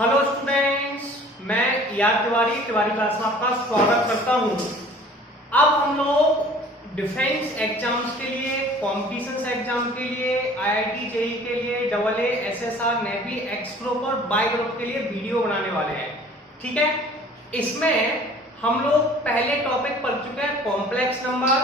Hello students, मैं Tiwari class में आपका स्वागत करता हूं। अब हम लोग डिफेंस एग्जाम्स के लिए, कॉम्पिटिशन्स एग्जाम के लिए, आईआईटी जेईई के लिए, AA SSR नेवी एक्स-ग्रुप और बाय ग्रुप के लिए वीडियो बनाने वाले हैं। ठीक है, इसमें हम लोग पहले टॉपिक पढ़ चुके हैं कॉम्प्लेक्स नंबर।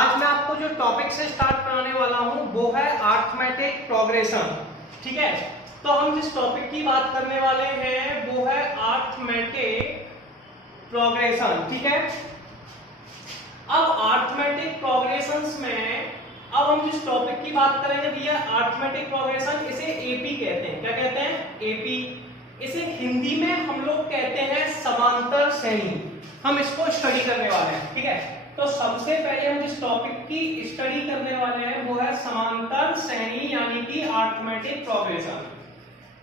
आज मैं आपको जो टॉपिक से स्टार्ट कराने वाला हूं वो है अरिथमेटिक प्रोग्रेशन। ठीक है, तो हम जिस टॉपिक की बात करने वाले हैं वो है अरिथमेटिक प्रोग्रेशन। ठीक है, अब अरिथमेटिक प्रोग्रेशंस में अब हम जिस टॉपिक की बात करेंगे भैया अरिथमेटिक प्रोग्रेशन, इसे एपी कहते हैं। क्या कहते हैं? एपी। इसे हिंदी में हम लोग कहते हैं समांतर श्रेणी। हम इसको स्टडी करने वाले हैं। ठीक है, तो सबसे पहले हम जिस टॉपिक की स्टडी करने वाले हैं वो है समांतर श्रेणी यानी कि अरिथमेटिक प्रोग्रेशन।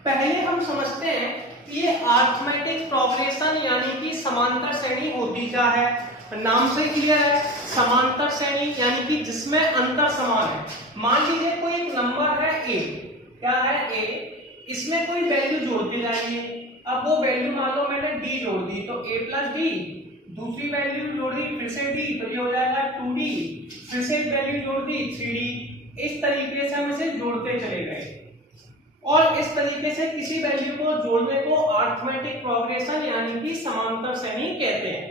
पहले हम समझते हैं कि ये अरिथमेटिक प्रोग्रेशन यानी कि समांतर श्रेणी होती क्या है। नाम से क्लियर है, समांतर श्रेणी यानी कि जिसमें अंतर समान है। मान लीजिए कोई एक नंबर है a, क्या है a, इसमें कोई वैल्यू जोड़ते जाइए। अब वो वैल्यू मान लो मैंने d जोड़ दी तो a प्लस d, दूसरी वैल्यू जोड़ दी फिर से d तो ये हो जाएगा 2d, फिर से एक वैल्यू जोड़ दी 3d। इस तरीके से हम इसे जोड़ते चले गए और इस तरीके से किसी वैल्यू को जोड़ने को अरिथमेटिक प्रोग्रेशन यानी कि समांतर श्रेणी कहते हैं।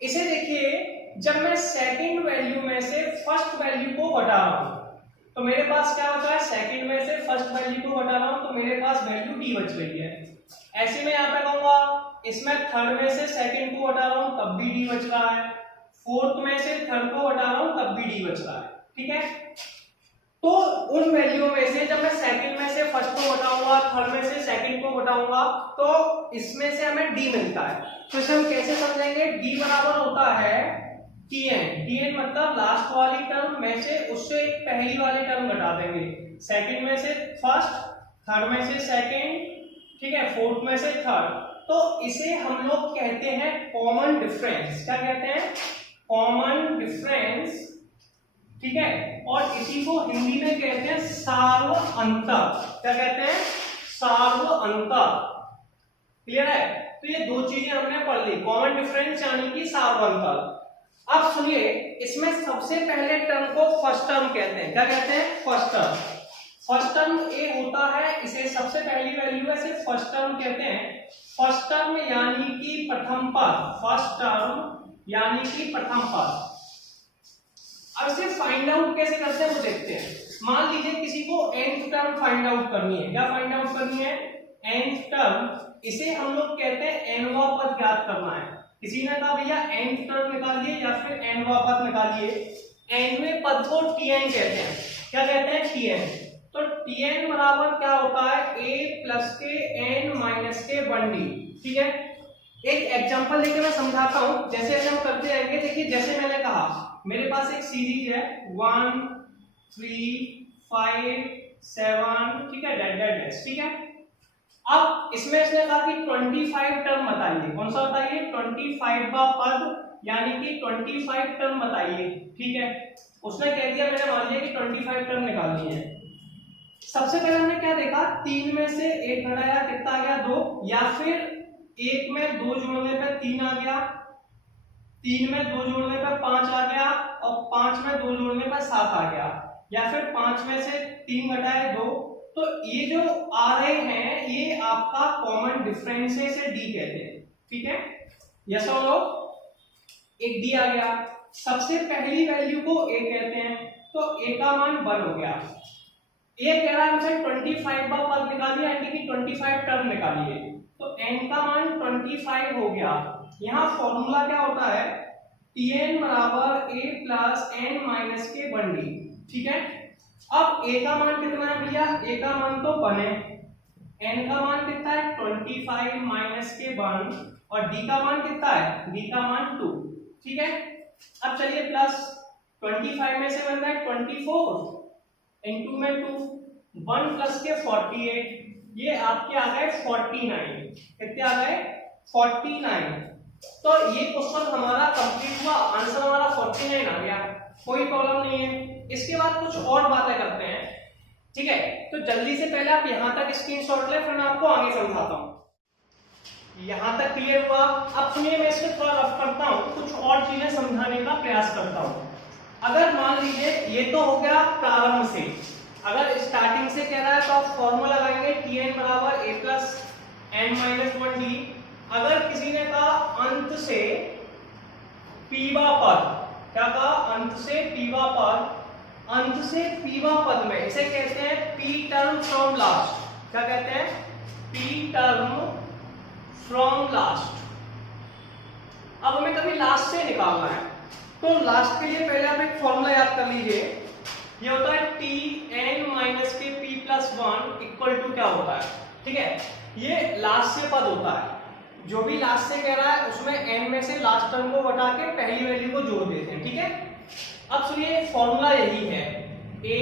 इसे देखिए, जब मैं सेकंड वैल्यू में से फर्स्ट वैल्यू को घटा रहा हूं तो मेरे पास क्या बचा है, सेकंड में से फर्स्ट वैल्यू को घटा रहा हूं तो मेरे पास वैल्यू d बच गई है। ऐसे में यहां पे कहूंगा इसमें थर्ड में से सेकंड को घटा रहा हूं तब भी d बच रहा है, फोर्थ में से थर्ड को घटा रहा हूं तब भी d बच रहा है। ठीक है, तो उन वैल्यू में से जब मैं सेकंड में से फर्स्ट को घटाऊंगा, थर्ड में से सेकंड को घटाऊंगा तो इसमें से हमें d मिलता है। तो इसे हम कैसे समझेंगे? d बराबर होता है tn मतलब लास्ट वाली टर्म में से उससे एक पहली वाली टर्म घटा देंगे। सेकंड में से फर्स्ट, थर्ड में से सेकंड, ठीक है, फोर्थ में से थर्ड। तो इसे हम लोग कहते हैं कॉमन डिफरेंस। क्या कहते हैं? Common difference. ठीक है, और इसी को हिंदी में कहते हैं सार्व अंतर। क्या कहते हैं? सार्व अंतर। क्लियर है? तो ये दो चीजें हमने पढ़ ली, कॉमन डिफरेंस यानी कि सार्व अंतर। अब सुनिए, इसमें सबसे पहले टर्म को फर्स्ट टर्म कहते हैं। क्या कहते हैं? First term. फर्स्ट टर्म ए होता है, इसे सबसे पहली वैल्यू है, इसे फर्स्ट टर्म कहते हैं। फर्स्ट टर्म यानी कि प्रथम पद। फर्स्ट टर्म यानी कि प्रथम पद। अब इसे फाइंड आउट कैसे करते हैं वो देखते हैं। मान लीजिए किसी को nth टर्म फाइंड आउट करनी है। क्या फाइंड आउट करनी है? nth term. इसे हम लोग कहते हैं nवां पद ज्ञात करना है। किसी ने कहा भैया nth टर्म निकालिए या फिर nवां पद निकालिए। nवें पद को tn कहते हैं। क्या कहते हैं? tn। तो tn बराबर क्या होता है? a प्लस के n माइनस के 1d। ठीक है, एक एग्जांपल लेके मैं समझाता हूं, जैसे जैसे हम करते रहेंगे। देखिए, जैसे मैंने कहा मेरे पास एक सीरीज है 1 3 5 7, ठीक है, डैश। ठीक है, अब इसमें इसने कहा कि 25 टर्म बताइए। कौन सा बताइए? 25वां पद यानी कि 25 टर्म बताइए। ठीक है, उसने कह दिया, मैंने मान लिया कि 25 टर्म निकालनी है। सबसे पहले हमने क्या देखा, 3 में से 1 घटाया, कितना आ गया? 2। या फिर 1 में 2 जोड़ने पे 3 आ गया, 3 में 2 जोड़ने पे 5 आ गया और 5 में 2 जोड़ने पे 7 आ गया। या फिर 5 में से 3 घटाए 2। तो ये जो आ रहे हैं ये आपका कॉमन डिफरेंस है, इसे डी कहते हैं। ठीक है, यस और नो? एक डी आ गया, सबसे पहली वैल्यू को ए कहते हैं, तो ए का मान 1 हो गया। ए कह रहा है हमसे 25वां पद निकालिए यानी कि 25 टर्म निकालिए, तो n का मान 25 हो गया। यहाँ फॉर्मूला क्या होता है? tn बराबर a प्लस n माइनस के 1d। ठीक है, अब a का मान कितना है भैया? a का मान तो 1 है, n का मान कितना है? 25 माइनस के 1, और d का मान कितना है? d का मान 2। ठीक है, अब चलिए प्लस 25 में से बन रहा है 24 इनटू में 2, 1 प्लस के 48, ये आपके आ गए 49। कितने आ गए? 49। तो ये क्वेश्चन हमारा कंप्लीट हुआ, आंसर हमारा 49 आ गया, कोई प्रॉब्लम नहीं है। इसके बाद कुछ और बातें करते हैं। ठीक है, तो जल्दी से पहले आप यहां तक स्क्रीनशॉट ले, फिर मैं आपको आगे समझाता हूं। यहां तक क्लियर हुआ? अब सुनिए, मैं इसको थोड़ा रफ करता हूं, कुछ और चीजें समझाने का प्रयास करता हूं। अगर मान लीजिए ये तो हो गया प्रारंभ से, अगर स्टार्टिंग से कह रहा है तो आप फॉर्मूला लगाएंगे Tn बराबर a plus n minus 1d। अगर किसी ने कहा अंत से पीवा पद, क्या कहा? अंत से पीवा पद, अंत से पीवा पद में इसे कहते हैं पी टर्म फ्रॉम लास्ट। क्या कहते हैं? P term from last. अब हमें कभी लास्ट से निकालना है, तो लास्ट के लिए पहले आप एक फॉर्मूला याद कर लीजिए। ये होता है Tn माइनस के p प्लस 1 इक्वल टू क्या होता है? ठीक है, ये लास्ट से पद होता है, जो भी लास्ट से कह रहा है उसमें n में से लास्ट टर्म को घटा के पहली वैल्यू को जोड़ देते हैं। ठीक है, अब सुनिए फॉर्मूला यही है, a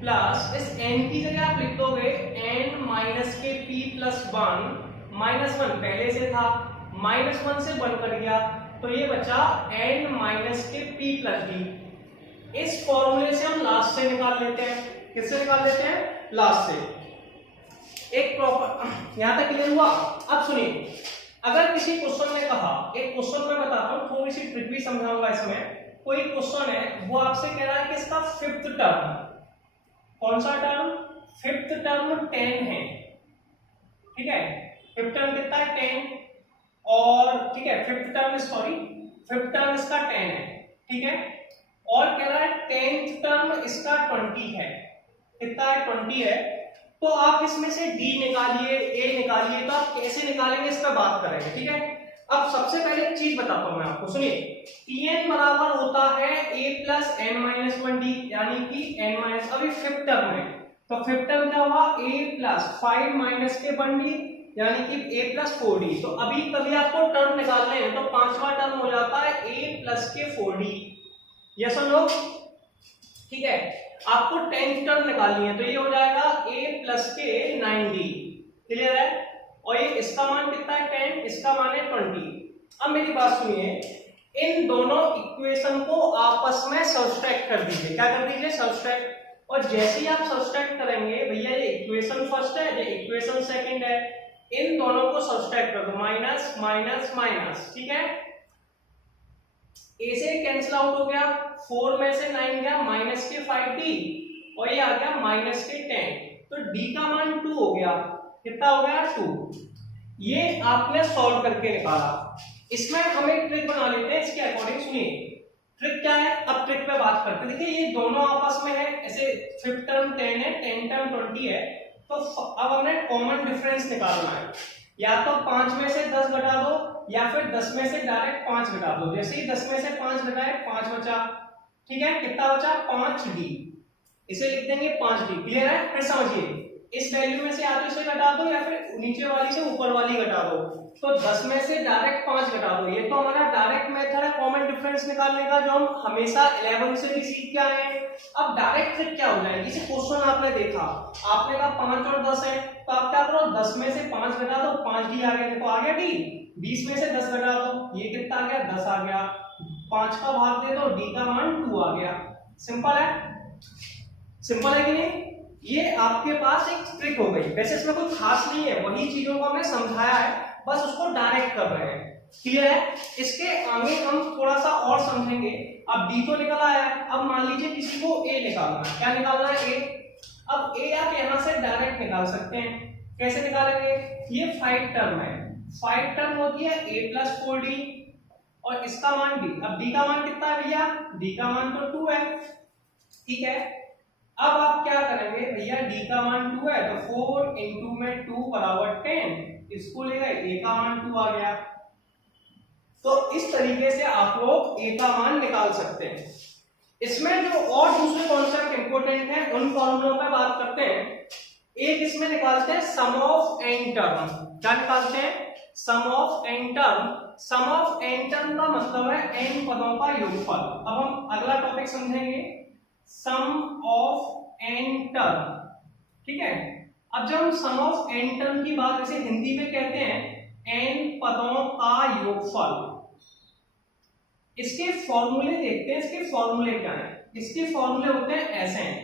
प्लस इस n की जगह आप लिख दोगे n माइनस के p प्लस 1, माइनस 1 पहले से था, माइनस 1 से 1 कट गया, तो ये बचा n माइनस के p प्लस d। इस फॉर्मूले से हम लास्ट से निकाल लेते हैं। किससे निकाल लेते हैं? लास्ट से। एक प्रॉपर, यहां तक क्लियर हुआ? अब सुनिए, अगर किसी क्वेश्चन ने कहा, एक क्वेश्चन मैं बताता हूं, थोड़ी सी ट्रिक भी समझाऊंगा इसमें। कोई क्वेश्चन है, वो आपसे कह रहा है कि इसका फिफ्थ टर्म, कौन सा टर्म? फिफ्थ टर्म 10 है। ठीक है, फिफ्थ टर्म कितना है? 10। और ठीक है, फिफ्थ टर्म इसका 10 है। ठीक है, और कह रहा है 10th टर्म इसका 20 है। कितना है? 20 है। तो आप इसमें से d निकालिए, a निकालिए, तो आप कैसे निकालेंगे इस पर बात करेंगे। ठीक है, अब सबसे पहले एक चीज बताता हूं मैं आपको, सुनिए। Tn बराबर होता है a plus n minus 1d, यानी कि n माइनस, अभी फिफ्थ टर्म है, तो फिफ्थ टर्म क्या हुआ? a प्लस 5 माइनस के 1d, यानी कि a प्लस 4d। तो अभी कभी आपको टर्म निकालने हैं तो पांचवा टर्म हो जाता है a प्लस के 4d। यस और नो? ठीक है, आपको 10th टर्म निकालनी है, तो ये हो जाएगा a प्लस के 9d। क्लियर है? और ये इसका मान कितना है? 10, इसका मान है 20। अब मेरी बात सुनिए, इन दोनों इक्वेशन को आपस में सब्सट्रैक्ट कर दीजिए। क्या कर दीजिए? सब्सट्रैक्ट। और जैसे ही आप सब्सट्रैक्ट करेंगे, भैया ये इक्वेशन फर्स्ट है, ये इक्वेशन सेकंड है, इन दोनों को सब्सट्रैक्ट कर दो, माइनस माइनस माइनस। ठीक है, a से कैंसिल आउट हो गया, 4 में से 9 गया, माइनस के 5d, और ये आ गया माइनस के 10, तो d का मान 2 हो गया। कितना हो गया? 2। ये आपने सॉल्व करके निकाला। इसमें हम एक ट्रिक बना लेते हैं इसके अकॉर्डिंग। सुनिए ट्रिक क्या है, अब ट्रिक पे बात करते हैं। देखिए ये दोनों आपस में है, ऐसे फिफ्थ टर्म 10 है, 10 टर्म 20 है, तो अब हमें कॉमन डिफरेंस निकालना है। या तो 5 में से 10 घटा दो, या फिर 10 में से डायरेक्ट 5 घटा दो। जैसे ही 10 में से 5 घटाए, 5 बचा। ठीक है, कितना बचा? 5d। इसे लिख देंगे 5d। क्लियर है? फिर समझिए, इस वैल्यू में से या तो इसे घटा दो, या फिर नीचे वाली से ऊपर वाली घटा दो। तो 10 में से डायरेक्ट 5 घटा दो। ये तो हमारा डायरेक्ट मेथड है कॉमन डिफरेंस निकालने का, जो हम हमेशा 11 से भी सीख के आए हैं। अब डायरेक्ट ट्रिक क्या हो जाएगी? इसे क्वेश्चन आपने देखा, आपने कहा 5 और 10 है, तो आप क्या करो? 10 में से 5 घटा दो, 5d आ गया। देखो आ गया d। 20 में से 10 घटा दो, ये कितना आ गया? 10 आ गया। 5 का भाग दे दो, d का मान 2 आ गया। सिंपल है? सिंपल है कि नहीं? ये आपके पास एक ट्रिक हो गई। वैसे इसमें कोई खास नहीं है, वही चीजों को हमने समझाया है, बस उसको डायरेक्ट कर रहे हैं। क्लियर है? इसके आगे हम थोड़ा सा और समझेंगे। अब d तो निकल आया है, अब मान लीजिए किसी को a निकालना है। क्या निकालना है? a। अब a आप यहां से डायरेक्ट निकाल सकते हैं। कैसे निकालेंगे? ये 5 टर्म है, 5 टर्म होती है a प्लस 4d, और इसका मान d। अब d का मान कितना है भैया? d का मान तो 2 है। ठीक है, अब आप क्या करेंगे भैया? d का मान 2 है, तो 4 इंटू में 2 बराबर 10, इसको ले गए, a का मान 2 आ गया। तो इस तरीके से आप लोग a का मान निकाल सकते हैं। इसमें जो और दूसरे कॉन्सेप्ट इंपोर्टेंट है, उन फॉर्मूलों पर बात करते हैं। एक इसमें निकालते हैं सम ऑफ n टर्म। क्या निकालते हैं? Sum of n term. Sum of n term का मतलब है n पदों का योगफल। अब हम अगला टॉपिक समझेंगे, सम ऑफ n टर्म। ठीक है, अब जब हम सम ऑफ n टर्म की बात ऐसे हिंदी में कहते हैं n पदों का योगफल। इसके फॉर्मूले देखते हैं, इसके फॉर्मूले क्या है? इसके फॉर्मूले होते हैं Sn।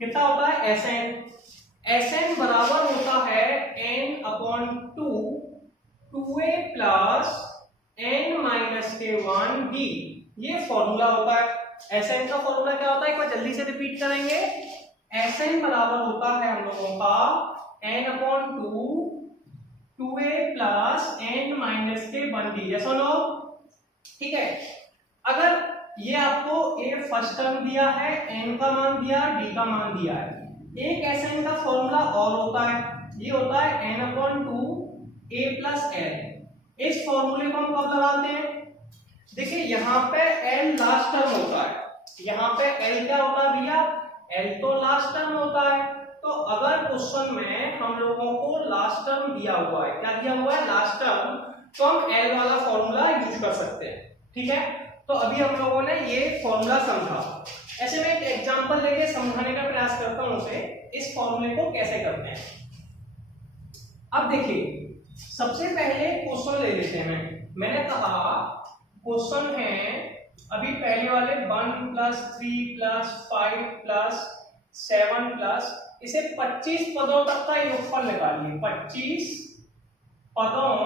कितना होता है? Sn। Sn बराबर होता है n/2 2a plus n minus के 1b, ये फॉर्मूला होता है। Sn का फॉर्मूला क्या होता है, एक बार जल्दी से रिपीट करेंगे। Sn बराबर होता है हम लोगों का n upon 2a plus n minus के 1b, जैसा लो, ठीक है। अगर ये आपको a फर्स्ट टर्म दिया है, n का मान दिया, d का मान दिया है, एक Sn का फॉर्मूला और होता है, ये होता है n upon 2a plus l। इस फॉर्मूले को हम कब लगाते हैं, देखिए यहाँ पे l लास्ट टर्म होता है, यहाँ पे l क्या होता है भैया, l तो लास्ट टर्म होता है। तो अगर क्वेश्चन में हम लोगों को लास्ट टर्म दिया हुआ है, क्या दिया हुआ है, लास्ट टर्म, तो हम l वाला फॉर्मूला यूज कर सकते हैं, ठीक है। तो अभी हम लोगों ने ये फॉर्मूला समझा। ऐसे में एक एग्जांपल लेके समझाने का प्रयास करता हूं उसे, इस फॉर्मूले को कैसे करते हैं। अब देखिए, सबसे पहले क्वेश्चन ले लेते हैं। मैंने कहा क्वेश्चन है, अभी पहले वाले 1 प्लस 3 प्लस 5 प्लस 7 प्लस, इसे 25 पदों तक का योगफल निकालिए। 25 पदों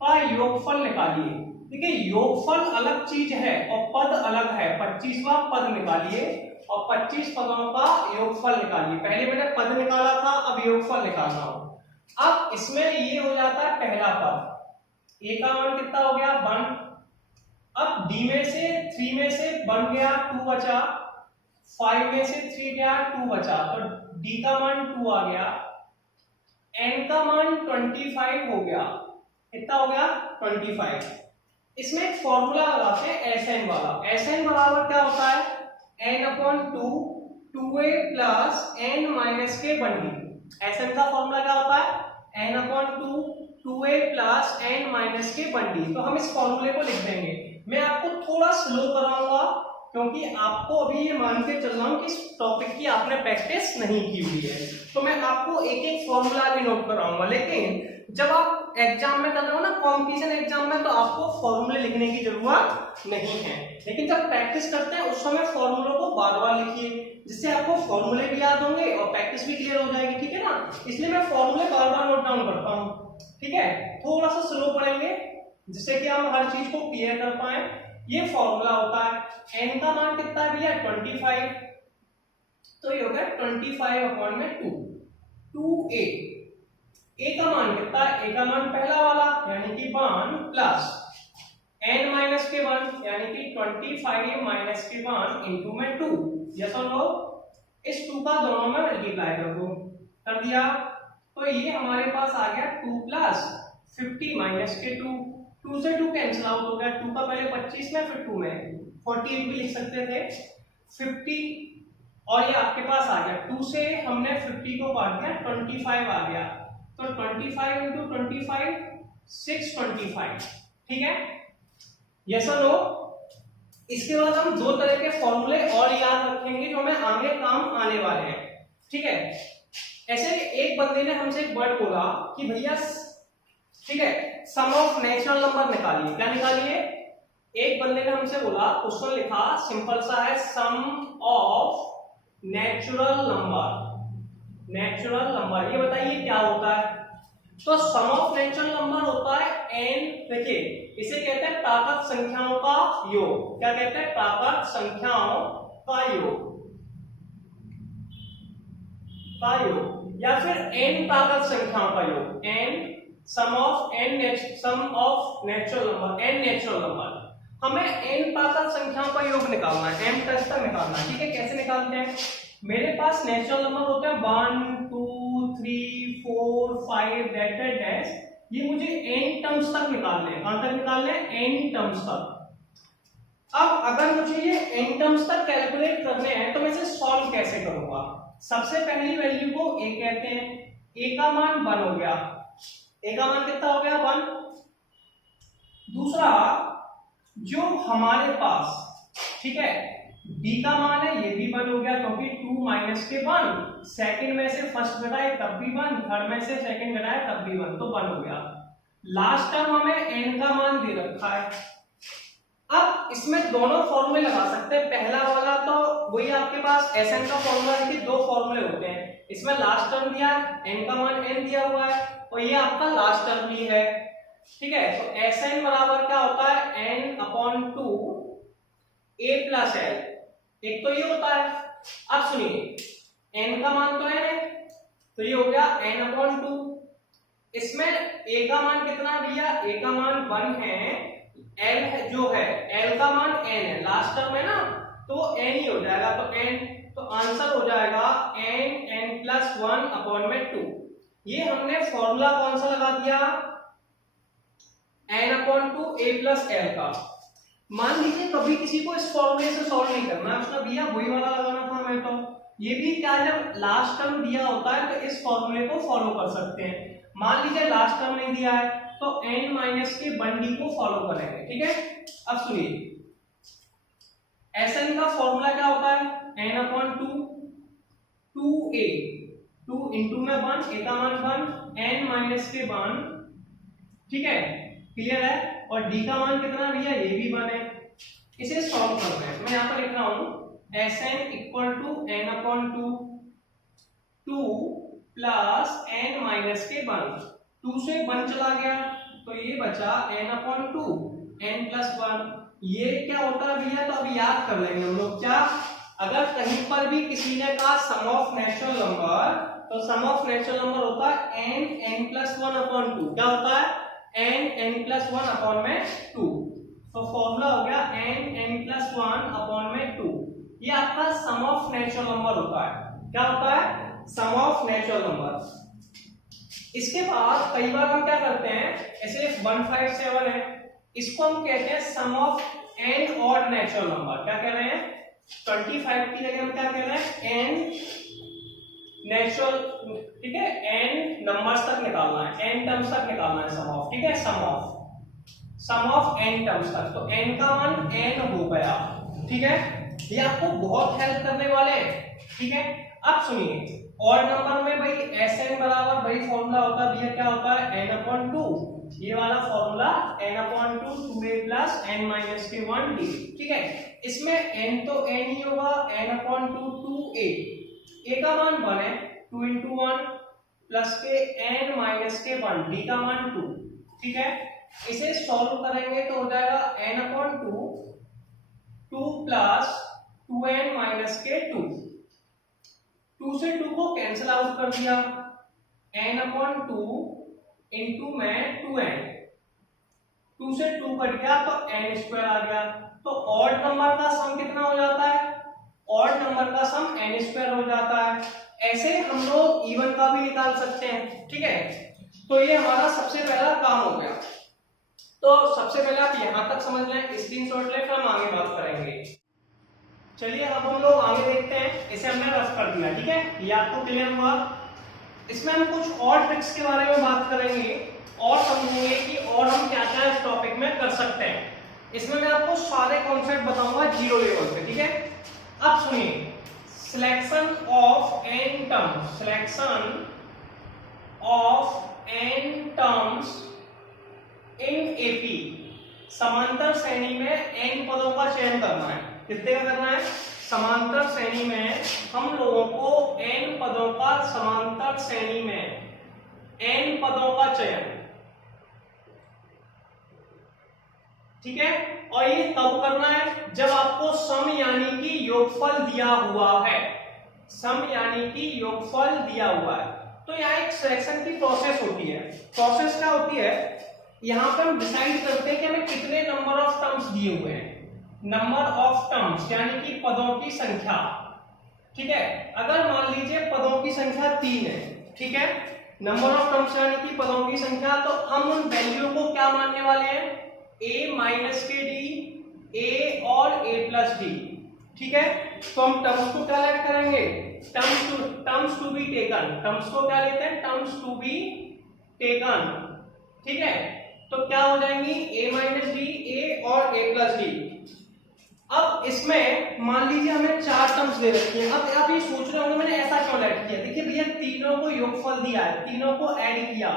का योगफल निकालिए। देखिए, योगफल अलग चीज है और पद अलग है। 25वां पद निकालिए और 25 पदों का योगफल निकालिए। पहले मैंने पद निकाला था, अब योगफल निकालना हो। अब इसमें ये हो जाता है पहला पद, a का मान कितना हो गया, 1। अब d में से 3 में से 1 गया, 2 बचा, 5 में से 3 गया, 2 बचा, तो d का मान 2 आ गया, n का मान 25 हो गया। कितना हो गया, 25। इसमें एक फॉर्मूला लगाते हैं Sn वाला। Sn बराबर क्या होता है, n upon 2 2a plus n minus के 1b। Sn का फॉर्मूला क्या होता है, n upon 2 2a plus n minus के 1b। तो हम इस फॉर्मूले को लिख देंगे। मैं आपको थोड़ा स्लो कराऊंगा क्योंकि आपको अभी ये मान के चल रहा हूं कि इस टॉपिक की आपने प्रैक्टिस नहीं की हुई है, तो मैं आपको एक एक फॉर्मूला भी नोट कराऊंगा। लेकिन जब आप एग्जाम में कर रहे हो ना, कॉम्पिटिशन एग्जाम में, तो आपको फॉर्मूले लिखने की जरूरत नहीं है। लेकिन जब प्रैक्टिस करते हैं उस समय फॉर्मूलों को बार बार लिखिए, जिससे आपको फॉर्मूले भी याद होंगे और प्रैक्टिस भी क्लियर हो जाएगी, ठीक है ना। इसलिए मैं फॉर्मूले बार बार नोट डाउन करता हूँ, ठीक है। थोड़ा सा स्लो पढ़ेंगे जिससे कि हम हर चीज को क्लियर कर पाए। ये फॉर्मूला होता है, n का मान कितना है भैया, 25, तो ये हो गया 25 अपॉन में 2 2a। a का मान कितना है, a का मान पहला वाला यानी कि 1 प्लस n माइनस के 1 यानी कि 25 माइनस के 1 इंटू में 2। जैसा लो, इस 2 का दोनों में मल्टीप्लाई कर दो, कर दिया, तो ये हमारे पास आ गया 2 प्लस 50 माइनस के 2। 2 से 2 कैंसिल आउट हो गया, 2 का पहले 25 में फिर 2 में 48 भी लिख सकते थे, 50, और ये आपके पास आ गया 2 से हमने 50 को काट दिया, 25 आ गया, तो 25 इंटू 25 625, ठीक है। यस और नो। इसके बाद हम दो तरह के फॉर्मूले और याद रखेंगे जो हमें आगे काम आने वाले हैं, ठीक है। ऐसे एक बंदे ने हमसे एक वर्ड बोला कि भैया, ठीक है, सम ऑफ नेचुरल नंबर निकालिए। क्या निकालिए, एक बंदे ने हमसे बोला, क्वेश्चन लिखा सिंपल सा है, sum of natural number. Natural number ये बताइए क्या होता है। तो सम ऑफ नेचुरल नंबर होता है n, देखिए इसे कहते हैं प्राकृत संख्याओं का योग। क्या कहते हैं, प्राकृत संख्याओं का योग, या फिर n प्राकृत संख्याओं का योग, n sum of natural number, n natural number. हमें n प्राकृत संख्याओं का योग निकालना है, m प्लस तक निकालना है, ठीक है। कैसे निकालते हैं, मेरे पास नेचुरल नंबर होते हैं 1 2 3 4 5 डैश, ये मुझे n टर्म्स तक निकालने हैं। कहां तक निकालने हैं, n टर्म्स तक। अब अगर मुझे ये n टर्म्स तक कैलकुलेट करने हैं तो मैं इसे सॉल्व कैसे करूंगा। सबसे पहली वैल्यू को a कहते हैं, a का मान 1 हो गया, a का मान कितना हो गया, 1। दूसरा जो हमारे पास, ठीक है, b का मान है, ये भी 1 हो गया क्योंकि 2 माइनस के 1, सेकंड में से फर्स्ट घटाए तब भी 1, थर्ड में से सेकंड घटाए तब भी 1, तो 1 हो गया। लास्ट टर्म हमें n का मान दे रखा है। अब इसमें दोनों फॉर्मूले लगा सकते हैं। पहला वाला तो वही आपके पास Sn का फॉर्मूला है कि दो फॉर्मूले होते हैं, इसमें लास्ट टर्म दिया है, n का मान n दिया हुआ है, और ये आपका लास्ट टर्म भी है। ठीक है, तो एस एन बराबर क्या होता है, एन अपॉन टू ए प्लस एल, एक तो ये होता है। अब सुनिए एन का मान तो है, तो ये हो गया एन अपॉन टू, इसमें ए का मान कितना भैया, ए का मान 1 है, एल जो है एल का मान एन है, लास्ट टर्म है ना, तो एन ही हो जाएगा, तो एन, तो आंसर हो जाएगा एन एन प्लस 1 अपॉन में 2। ये हमने फॉर्मूला कौन सा लगा दिया, एन अपॉन टू ए प्लस एल का। मान लीजिए कभी किसी को इस फॉर्मूले से सॉल्व नहीं करना है, उसका भैया वही वाला लगाना था हमें, तो ये भी क्या, जब लास्ट टर्म दिया होता है तो इस फॉर्मूले को फॉलो कर सकते हैं। मान लीजिए लास्ट टर्म नहीं दिया है तो n माइनस के बंडी को फॉलो करेंगे। ठीक है, अब सुनिए Sn का फॉर्मूला क्या होता है, n upon to, 2a, 2 into में 1, a का मान 1, n माइनस के 1। ठीक है, क्लियर है, और d का मान कितना भैया, ये भी 1 है। इसे सॉल्व करना है, मैं यहाँ पर लिख रहा हूँ Sn equal to n upon two, 2 plus n minus के 1, 2 से 1 चला गया तो ये बचा n upon to, n plus 1। ये क्या होता है भैया, तो अभी याद कर लेंगे हम लोग, क्या, अगर कहीं पर भी किसी ने कहा सम ऑफ नेचुरल नंबर, तो सम ऑफ नेचुरल नंबर होता है n n प्लस 1 अपॉन 2, क्या होता है n n प्लस 1 अपॉन में 2, तो फॉर्मूला हो गया n n प्लस 1 अपॉन में 2। ये आपका सम ऑफ नेचुरल नंबर होता है, क्या होता है, सम ऑफ नेचुरल नंबर। इसके बाद कई बार हम क्या करते हैं, ऐसे 157 है, इसको हम कहते हैं sum of n odd natural number. क्या कह रहे हैं, 25 की जगह हम क्या कह रहे हैं, n नेचुरल, ठीक है, n नंबर्स तक निकालना है, n टर्म्स तक निकालना है सम ऑफ। ठीक है, सम ऑफ n टर्म्स तक, तो n का मान n हो गया। ठीक है, ये आपको बहुत हेल्प करने वाले हैं। ठीक है, अब सुनिए ऑड नंबर में भाई Sn बराबर भाई फॉर्मूला होता है भैया, क्या होता है n अपॉन टू, ये वाला formula n upon to, 2a plus n minus के 1d। ठीक है, इसमें n तो n ही होगा, n upon to 2a, a का मान 1 है, 2 इंटू 1 प्लस के n माइनस के 1, d का मान 2। ठीक है, इसे सॉल्व करेंगे तो हो जाएगा n upon two, 2 plus 2n minus के 2, 2 से 2 को कैंसिल आउट कर दिया, n अपॉन टू इंटू में 2n, 2 से 2 कट गया तो n स्क्वायर आ गया। तो ऑड नंबर का सम कितना हो जाता है, ऑड नंबर का सम n स्क्वायर हो जाता है। ऐसे हम लोग इवन का भी निकाल सकते हैं। ठीक है, तो ये हमारा सबसे पहला काम हो गया। तो सबसे पहले आप यहां तक समझ लें, स्क्रीनशॉट ले, फिर हम आगे बात करेंगे। चलिए अब हम लोग आगे देखते हैं, इसे हमने रफ कर दिया। ठीक है, ये आपको क्लियर हुआ। इसमें हम कुछ और ट्रिक्स के बारे में बात करेंगे और समझेंगे कि और हम क्या क्या इस टॉपिक में कर सकते हैं। इसमें मैं आपको सारे कॉन्सेप्ट बताऊंगा 0 लेवल पे। ठीक है, अब सुनिए, selection of n terms, selection of n terms in AP, समांतर श्रेणी में n पदों का चयन करना है। कितने का करना है, समांतर श्रेणी में हम लोगों को n पदों का, समांतर श्रेणी में n पदों का चयन। ठीक है, और ये तब करना है जब आपको सम यानी कि योगफल दिया हुआ है, सम यानी कि योगफल दिया हुआ है। तो यहाँ एक सिलेक्शन की प्रोसेस होती है। प्रोसेस क्या होती है, यहाँ पर हम डिसाइड करते हैं कि हमें कितने नंबर ऑफ टर्म्स दिए हुए हैं, नंबर ऑफ टर्म्स यानी कि पदों की संख्या। ठीक है, अगर मान लीजिए पदों की संख्या 3 है, ठीक है, नंबर ऑफ टर्म्स यानी कि पदों की संख्या, तो हम उन वैल्यू को क्या मानने वाले हैं, a माइनस के d, a और a प्लस d। ठीक है, तो हम टर्म्स को क्या लेट करेंगे, terms to be taken, terms को क्या लेते हैं, टर्म्स टू बी टेकन। ठीक है, तो क्या हो जाएंगी, a माइनस डी, a और a प्लस डी। अब इसमें मान लीजिए हमें 4 टर्म्स दे रखी है। अब आप ये सोच रहे होंगे मैंने ऐसा क्यों ऐड किया, देखिए भैया तीनों को योगफल दिया है, तीनों को ऐड किया,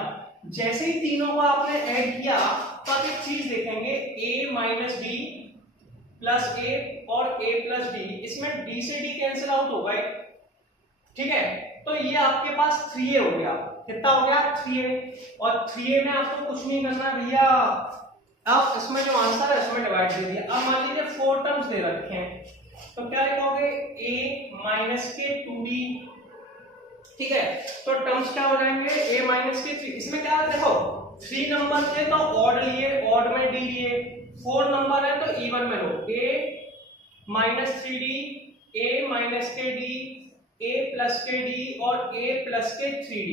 जैसे ही तीनों को आपने ऐड किया तो आप एक चीज देखेंगे, a minus D plus a और a प्लस डी, इसमें d से d कैंसिल आउट हो गए। ठीक है, तो ये आपके पास 3a हो गया। कितना हो गया 3a, और 3a में आपको कुछ नहीं करना भैया, आप इसमें जो आंसर है इसमें डिवाइड कर दिया। अब मान लीजिए 4 टर्म्स दे रखे हैं, तो क्या लिखोगे a माइनस के 2b, ठीक है, तो टर्म्स क्या हो जाएंगे a माइनस के 3। इसमें क्या है देखो 3 नंबर थे तो ऑड लिए, ऑड में d लिए, 4 नंबर है तो इवन में लो, a minus 3d, a minus के d, a प्लस के d और a प्लस के 3d।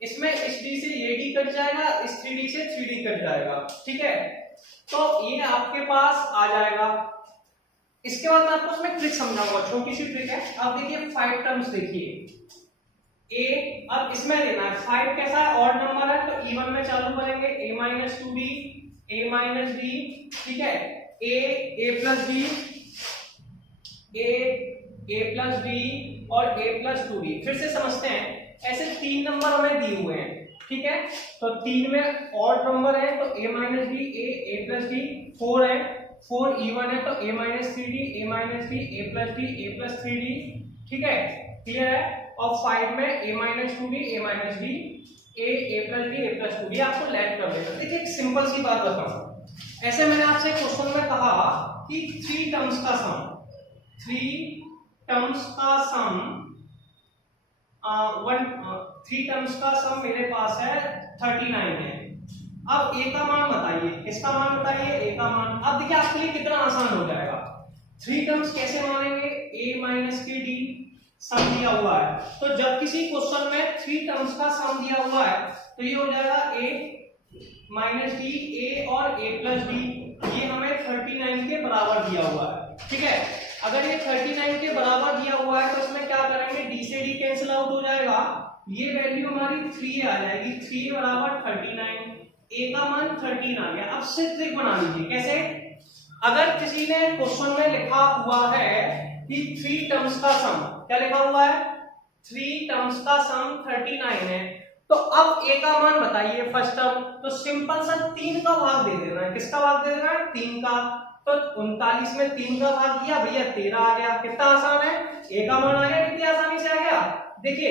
इसमें इस d से ये d कट जाएगा, इस 3d से 3d कट जाएगा, ठीक है, तो ये आपके पास आ जाएगा। इसके बाद मैं आपको इसमें ट्रिक समझाऊंगा, छोटी सी ट्रिक है। अब देखिए 5 टर्म्स देखिए a, अब इसमें लेना है 5 कैसा है, ऑड नंबर है तो इवन में चालू करेंगे, a minus 2b, a minus d, ठीक है, a plus b, a plus b और a प्लस 2b। फिर से समझते हैं, ऐसे 3 नंबर हमें दिए हुए हैं, ठीक है, तो 3 में ऑड नंबर है तो a minus b, a plus d, 4 है, 4 इवन है तो a minus 3d, a minus b, a plus d, a plus 3d, ठीक है, क्लियर है। और 5 में a minus 2b, a minus d, a plus d, a plus 2d, आपको late कर लेना। देखिए एक सिंपल सी बात बताऊं, ऐसे मैंने आपसे क्वेश्चन में कहा कि 3 टर्म्स का सम, 3 टर्म्स का सम 3 टर्म्स का सम मेरे पास है 39 है। अब a का मान बताइए, किसका मान बताइए, a का मान। अब देखिए आपके लिए कितना आसान हो जाएगा, 3 टर्म्स कैसे मानेंगे, a माइनस के d सम दिया हुआ है, तो जब किसी क्वेश्चन में 3 टर्म्स का सम दिया हुआ है तो ये हो जाएगा a माइनस डी, a और a प्लस d, ये हमें 39 के बराबर दिया हुआ है, ठीक है। अगर ये 39 के बराबर दिया हुआ है तो इसमें क्या करेंगे, d से d कैंसिल आउट हो जाएगा, ये वैल्यू हमारी 3 आ जाएगी, 3 बराबर 39, a का मान 13 आ गया। अब से ट्रिक बना लीजिए, कैसे, अगर किसी ने क्वेश्चन में लिखा हुआ है कि 3 टर्म्स का सम, क्या लिखा हुआ है, 3 टर्म्स का सम 39 है, तो अब a का मान बताइए फर्स्ट टर्म, तो सिंपल सा 3 का भाग दे देना है। किसका भाग दे देना है, 3 का, तो 39 में 3 का भाग दिया भैया 13 आ गया। कितना आसान है, a का मान आ गया, कितनी आसानी से आ गया। देखिए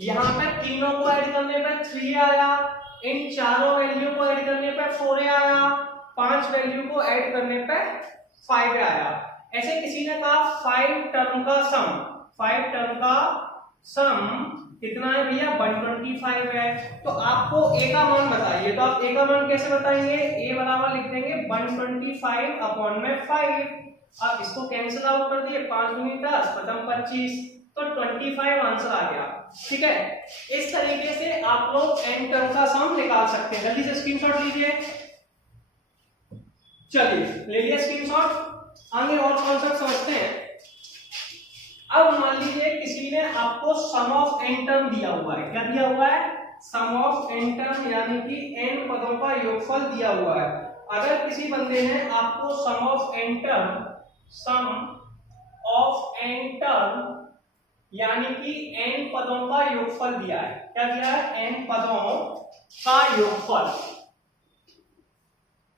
यहाँ पे तीनों को ऐड करने पे 3 आया, इन चारों वैल्यू को ऐड करने पे 4 आया, 5 वैल्यू को ऐड करने पे 5 आया। ऐसे किसी ने कहा 5 टर्म का सम, 5 टर्म का सम कितना है भैया, 125 है, तो आपको a का मान बताइए। तो आप a का मान कैसे बताएंगे, a बराबर लिख देंगे 125 अपॉन में 5, आप इसको कैंसिल आउट कर दिए, 5 दूनी 10, पचम 25, तो 25 आंसर आ गया, ठीक है। इस तरीके से आप लोग n टर्म का सम निकाल सकते हैं। जल्दी से स्क्रीनशॉट लीजिए, चलिए ले लिया स्क्रीनशॉट। आगे और कॉन्सेप्ट समझते हैं। अब मान लीजिए किसी ने आपको सम ऑफ n टर्म दिया हुआ है, क्या दिया हुआ है, सम ऑफ n टर्म, यानी कि n पदों का योगफल दिया हुआ है। अगर किसी बंदे ने आपको sum of n term, sum of n term यानी कि n पदों का योगफल दिया है, क्या दिया है, n पदों का योगफल,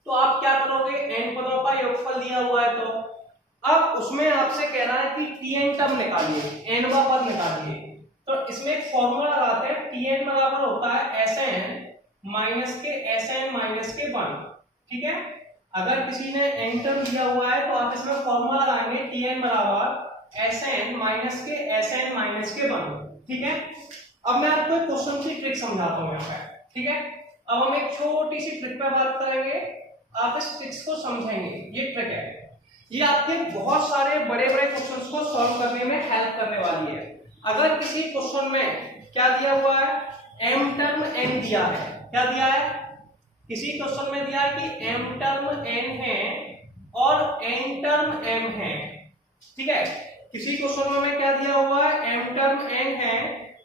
तो आप क्या करोगे, n पदों का योगफल दिया हुआ है तो अब उसमें आपसे कह रहा है कि tn टर्म निकालिए, n का पद निकालिए, तो इसमें एक फॉर्मूला लगाते हैं, tn बराबर होता है sn माइनस के sn माइनस के 1, ठीक है। अगर किसी ने n टर्म दिया हुआ है तो आप इसमें फॉर्मूला लगाएंगे tn बराबर sn माइनस के sn माइनस के 1, ठीक है। अब मैं आपको एक क्वेश्चन की ट्रिक समझाता हूँ यहाँ पे, ठीक है। अब हम एक छोटी सी ट्रिक पे बात करेंगे, आप इस ट्रिक्स को समझेंगे। ये ट्रिक है, ये आपके बहुत सारे बड़े बड़े क्वेश्चंस को सॉल्व करने में हेल्प करने वाली है। अगर किसी क्वेश्चन में क्या दिया हुआ है, m टर्म n दिया है, क्या दिया है, किसी क्वेश्चन में दिया है कि m टर्म n है और n टर्म m है, ठीक है। किसी क्वेश्चन में क्या दिया हुआ है, m टर्म n है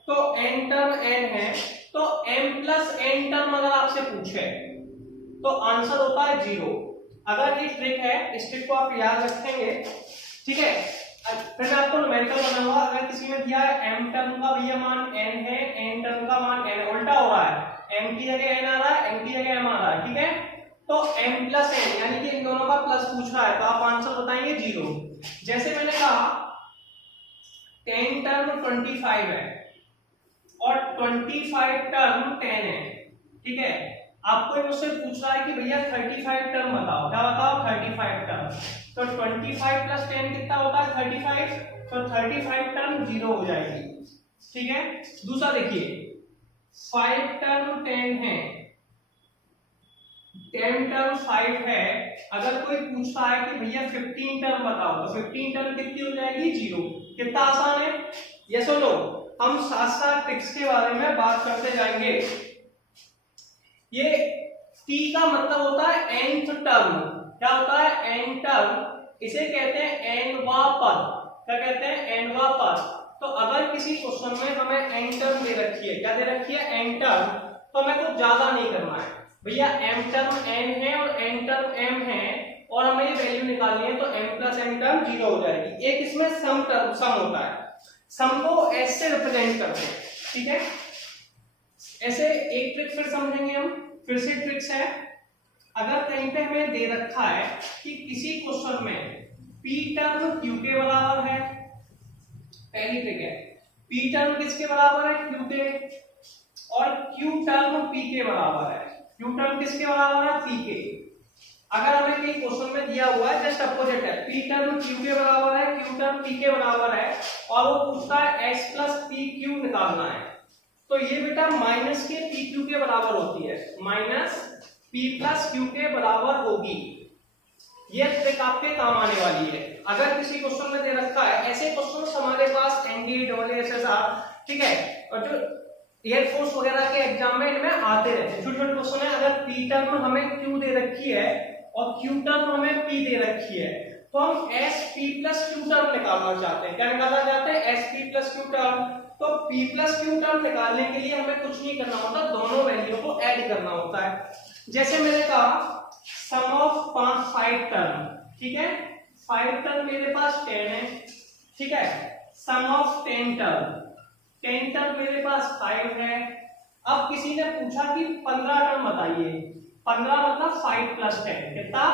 तो n टर्म n है, तो m प्लस n टर्म अगर आपसे पूछे तो आंसर होता है 0। अगर ये ट्रिक है, इस ट्रिक को आप याद रखेंगे, ठीक है। फिर मैं आपको न्यूमेरिकल बनाऊंगा। अगर किसी में दिया है m टर्म का भैया मान n है, n टर्म का मान n, उल्टा हो रहा है, m की जगह n आ रहा है, n की जगह m आ रहा है, ठीक है। तो m प्लस n यानी कि इन दोनों का प्लस पूछ रहा है, तो आप आंसर बताएंगे 0। जैसे मैंने कहा 10 टर्म 25 है, और 25 टर्म 10 है, ठीक है। आपको मुझसे पूछ रहा है कि भैया 35 टर्म बताओ, क्या बताओ 35 टर्म, तो 25 प्लस 10 कितना होता है 35, तो 35 टर्म 0 हो जाएगी, ठीक है। दूसरा देखिए 5 टर्म 10 है, 10 टर्म 5 है, अगर कोई पूछता है कि भैया 15 टर्म बताओ, तो 15 टर्म कितनी हो जाएगी 0। कितना आसान है, ये सुनो। हम साथ साथ ट्रिक्स के बारे में बात करते जाएंगे। ये t का मतलब होता है nth टर्म, क्या होता है n टर्म, इसे कहते हैं nवा पद, क्या कहते हैं nवा पद। तो अगर किसी क्वेश्चन में हमें n टर्म दे रखी है, क्या दे रखी है n टर्म, तो हमें कुछ ज्यादा नहीं करना है भैया, m टर्म n है और n टर्म m है और हमें ये वैल्यू निकालनी है, तो m प्लस n टर्म 0 हो जाएगी। एक इसमें सम टर्म सम होता है, सम को s से रिप्रेजेंट करते हैं, ठीक है। ऐसे एक ट्रिक फिर समझेंगे हम, फिर से ट्रिक्स है। अगर कहीं पे हमें दे रखा है कि किसी क्वेश्चन में p टर्म q के बराबर है, पहली ट्रिक है, p टर्म किसके बराबर है q के, और q टर्म p के बराबर है, q टर्म किसके बराबर है p के। अगर हमें कहीं क्वेश्चन में दिया हुआ है जस्ट अपोजिट है, p टर्म q के बराबर है, q टर्म p के बराबर है, और वो पूछता है s प्लस p q निकालना है, तो ये बेटा माइनस के पी क्यू के बराबर होती है, माइनस पी प्लस क्यू के बराबर होगी। ये ट्रिक आपके काम आने वाली है अगर किसी क्वेश्चन में दे रखा है। ऐसे क्वेश्चन हमारे पास एनडीए डब्ल्यू एसएसआर, ठीक है, और जो एयरफोर्स वगैरह के एग्जाम में इनमें आते रहते हैं, छोटे छोटे क्वेश्चन है। अगर पी टर्म हमें क्यू दे रखी है और क्यू टर्म हमें पी दे रखी है, तो हम S P plus Q term निकालना चाहते हैं। क्या निकालना चाहते हैं, S P plus Q term. तो p प्लस क्यू टर्म निकालने के लिए हमें कुछ नहीं करना होता, दोनों वैल्यू को ऐड करना होता है। जैसे मैंने कहा सम ऑफ 5 टर्म, ठीक है, 5 टर्म मेरे पास 10 है, ठीक है। सम ऑफ 10 टर्म, 10 टर्म मेरे पास 5 है। अब किसी ने पूछा कि 15 टर्म बताइए, 15 मतलब 5 प्लस 10 कितना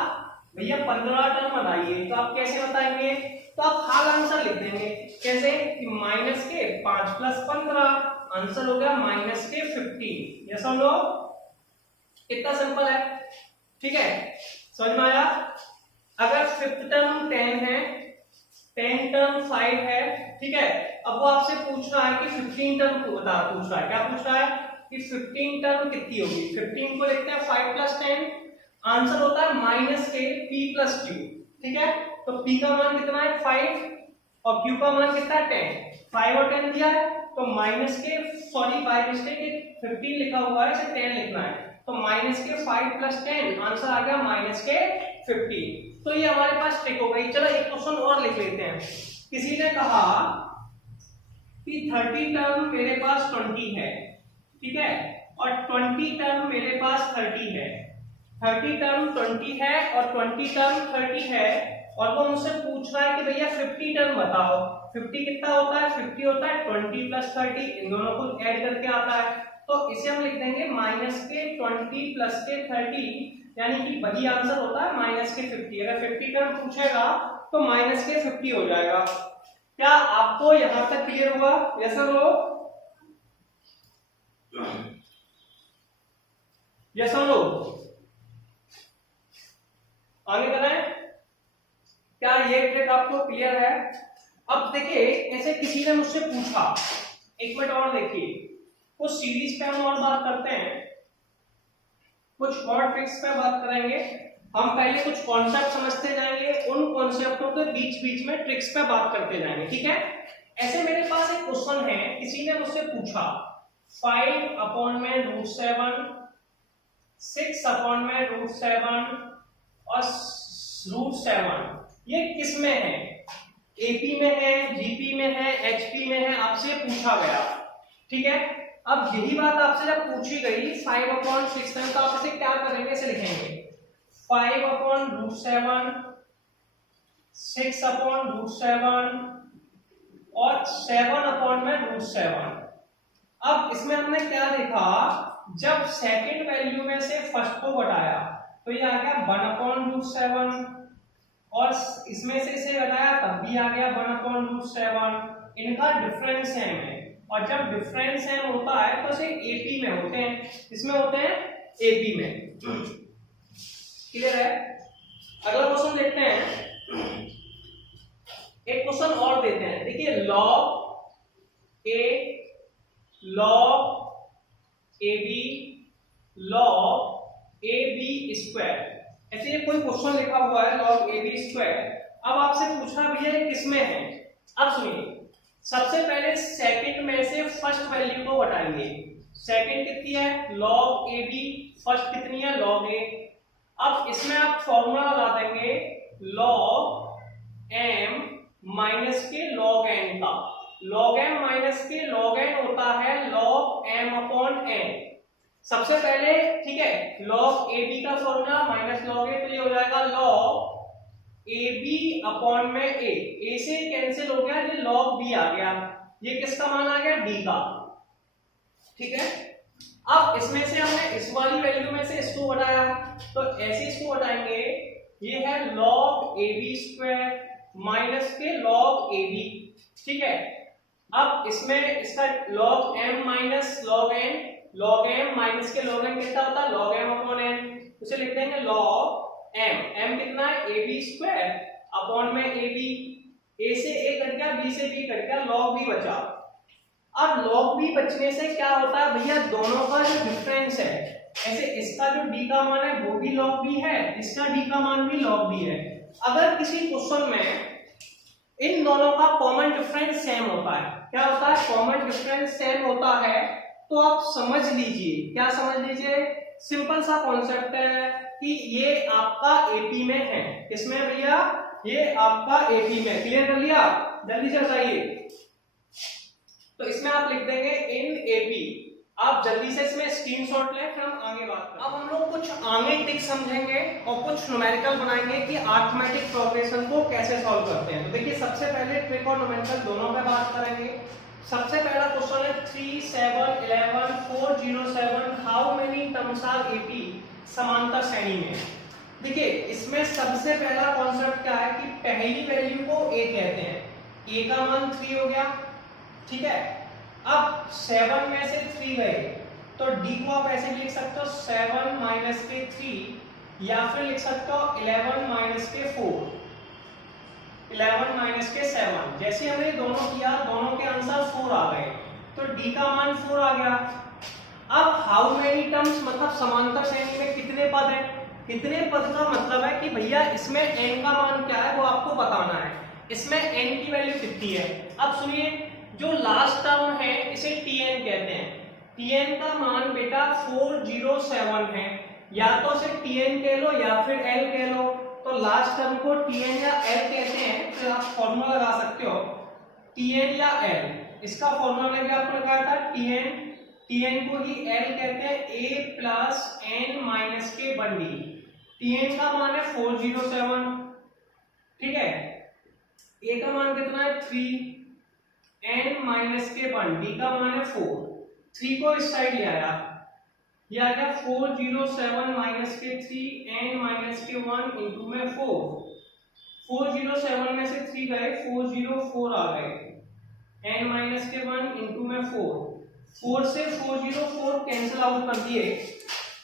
भैया 15 टर्म बताइए, तो आप कैसे बताएंगे, तो आप हाल आंसर लिख देंगे, कैसे कि माइनस के 5 प्लस 15, आंसर हो गया माइनस के 15। ये समझ लो कितना सिंपल है, ठीक है, समझ में आया। अगर फिफ्थ टर्म 10 है, 10 टर्म 5 है, ठीक है, अब वो आपसे पूछ रहा है कि 15 टर्म को बता, पूछ रहा है, क्या पूछ रहा है कि 15 टर्म कितनी होगी। 15 को लिखते हैं 5 प्लस 10, आंसर होता है माइनस के p प्लस क्यू, ठीक है। तो p का मान कितना है 5 और q का मान कितना है 10, 5 और 10 दिया है, तो माइनस के, सॉरी बाय मिस्टेक 15 लिखा हुआ है, इसे 10 लिखना है, तो माइनस के 5 प्लस 10, आंसर आ गया माइनस के 15। तो ये हमारे पास ट्रिक हो गई। चलो एक क्वेश्चन और लिख लेते हैं। किसी ने कहा कि 30 टर्म मेरे पास 20 है, ठीक है, और 20 टर्म मेरे पास 30 है, 30 टर्म 20 है और 20 टर्म 30 है, और वो मुझसे पूछ रहा है कि भैया 50 टर्म बताओ। 50 कितना होता है, 50 होता है 20 प्लस 30, इन दोनों को ऐड करके आता है, तो इसे हम लिख देंगे माइनस के 20 प्लस के 30, यानी कि वही आंसर होता है माइनस के 50। अगर 50 टर्म पूछेगा तो माइनस के 50 हो जाएगा। क्या आपको यहां तक क्लियर हुआ, यस और नो, यस और नो, आगे बढ़ाएं, क्या ये ट्रिक आपको क्लियर है। अब देखिए ऐसे किसी ने मुझसे पूछा, एक मिनट और देखिए, कुछ सीरीज पे हम और बात करते हैं, कुछ और ट्रिक्स पे बात करेंगे। हम पहले कुछ कॉन्सेप्ट समझते जाएंगे, उन कॉन्सेप्टों के बीच बीच में ट्रिक्स पे बात करते जाएंगे, ठीक है। ऐसे मेरे पास एक क्वेश्चन है, किसी ने मुझसे पूछा 5 अपॉन में √7, 6 अपॉन में √7 और √7, ये किस में है, एपी में है, जीपी में है, एचपी में है, आपसे पूछा गया, ठीक है। अब यही बात आपसे जब पूछी गई 5 अपॉन 6 में, तो आप इसे क्या करेंगे, इसे लिखेंगे 5 अपॉन √7, 6 अपॉन √7 और 7 अपॉन में √7। अब इसमें हमने क्या देखा, जब सेकंड वैल्यू में से फर्स्ट को घटाया तो ये आ गया 1 अपॉन √7, और इसमें से इसे घटाया तब भी आ गया 1 अपॉन √7। इनका डिफरेंस है, हमें और जब डिफरेंस एम होता है तो इसे एपी में होते हैं, इसमें होते हैं एपी में। क्लियर है? अगला क्वेश्चन देखते हैं, एक क्वेश्चन और देते हैं। देखिए log A log A B log A B square, ऐसे ये कोई क्वेश्चन लिखा हुआ है लॉग ए बी स्क्वायर। अब आपसे पूछना भी है किसमें है। अब सुनिए, सबसे पहले सेकंड में से फर्स्ट वैल्यू को घटाएंगे। सेकंड कितनी है? Log A B. फर्स्ट कितनी है? लॉग ए। अब इसमें आप फॉर्मूला लगा देंगे लॉग एम माइनस के लॉग एन का। लॉग एम माइनस के लॉग एन होता है लॉग एम अपॉन एन। सबसे पहले ठीक है, लॉग ए बी का फॉर्मूला माइनस लॉग ए, तो ये हो जाएगा लॉग ए बी अपॉन में ए से कैंसिल हो गया, ये लॉग बी आ गया। ये किसका मान आ गया? डी का। ठीक है, अब इसमें से हमने इस वाली वैल्यू में से इसको घटाया, तो ऐसे इसको घटाएंगे। ये है log A B square minus के लॉग ए बी। ठीक है, अब इसमें इसका log M minus log N, log M minus के लॉग एन कितना होता है? Log M upon N. उसे लिख देंगे लॉग एम, एम कितना है? ए बी स्क्वायर अपॉन में ए बी। ए से ए कट गया, बी से बी कट गया, लॉग बी बचा। अब लॉग बी बचने से क्या होता है भैया? दोनों का जो डिफरेंस है, ऐसे इसका जो डी का मान है वो भी लॉग बी है, इसका डी का मान भी लॉग बी है। अगर किसी क्वेश्चन में इन दोनों का कॉमन डिफरेंस सेम होता है, क्या होता है? कॉमन डिफरेंस सेम होता है, तो आप समझ लीजिए, क्या समझ लीजिए, सिंपल सा कॉन्सेप्ट है कि ये आपका एपी में है। किसमें भैया? ये आपका एपी में। क्लियर कर लिया? जल्दी से बताइए। तो इसमें आप लिख देंगे इन एपी। आप जल्दी से इसमें स्क्रीनशॉट लें, फिर हम आगे बात करें। अब हम लोग कुछ आगे ट्रिक समझेंगे और कुछ न्यूमेरिकल बनाएंगे कि अरिथमेटिक प्रोग्रेशन को कैसे सॉल्व करते हैं। तो देखिए, सबसे पहले ट्रिक और न्यूमेरिकल दोनों पे बात करेंगे। सबसे पहला क्वेश्चन है 3 7 11 4 0 7 how many terms are AP समांतर श्रेणी में। देखिए, इसमें सबसे पहला कॉन्सेप्ट क्या है कि पहली वैल्यू को ए कहते हैं। ए का मान 3 हो गया, ठीक है। अब 7 में से 3 गए, तो डी को आप ऐसे लिख सकते हो 7 माइनस के 3, या फिर लिख सकते हो 11 माइनस के 4, 11 माइनस के 7। जैसे हमने दोनों किया, दोनों के आंसर 4 आ गए, तो डी का मान 4 आ गया। अब हाउ मेनी टर्म्स मतलब समांतर श्रेणी में कितने पद हैं? कितने पद का मतलब है कि भैया इसमें n का मान क्या है वो आपको बताना है। इसमें n की वैल्यू कितनी है? अब सुनिए, जो लास्ट टर्म है इसे tn कहते हैं। tn का मान बेटा 407 है, या तो इसे tn कह लो या फिर l कह लो। तो लास्ट टर्म को tn या l कहते हैं, फिर आप फॉर्मूला लगा सकते हो tn या l। इसका फॉर्मूला मैंने आपको लगाया था tn को ही l कहते हैं, a प्लस n माइनस के 1d। tn का मान है 407, ठीक है। a का मान कितना है? 3, n माइनस के 1, d का मान है 4। 3 को इस साइड ले आया, ये आ गया 407 माइनस के 3, n माइनस के 1 इंटू में 4। 407 में से 3 गए, 404 आ गए, n माइनस के 1 इंटू में 4। 4 से 404 कैंसिल आउट कर दिए,